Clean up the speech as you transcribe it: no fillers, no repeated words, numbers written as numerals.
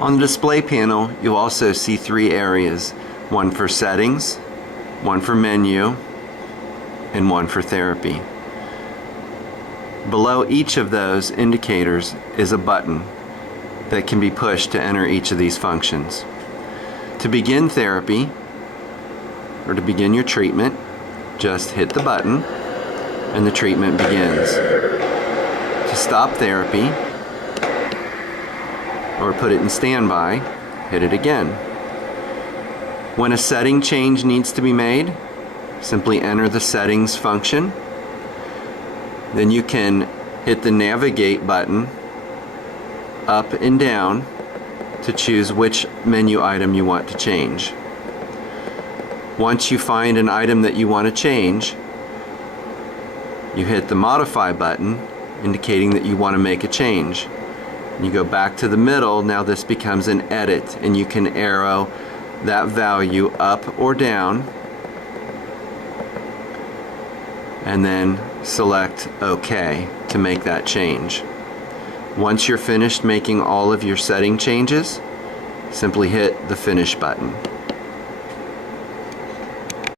On the display panel, you'll also see three areas, one for settings, one for menu, and one for therapy. Below each of those indicators is a button that can be pushed to enter each of these functions. To begin therapy, or to begin your treatment, just hit the button and the treatment begins. To stop therapy, or put it in standby, hit it again. When a setting change needs to be made, simply enter the settings function. Then you can hit the navigate button up and down to choose which menu item you want to change. Once you find an item that you want to change, you hit the modify button indicating that you want to make a change. You go back to the middle. Now this becomes an edit, and you can arrow that value up or down and then select OK to make that change. Once you're finished making all of your setting changes, simply hit the finish button.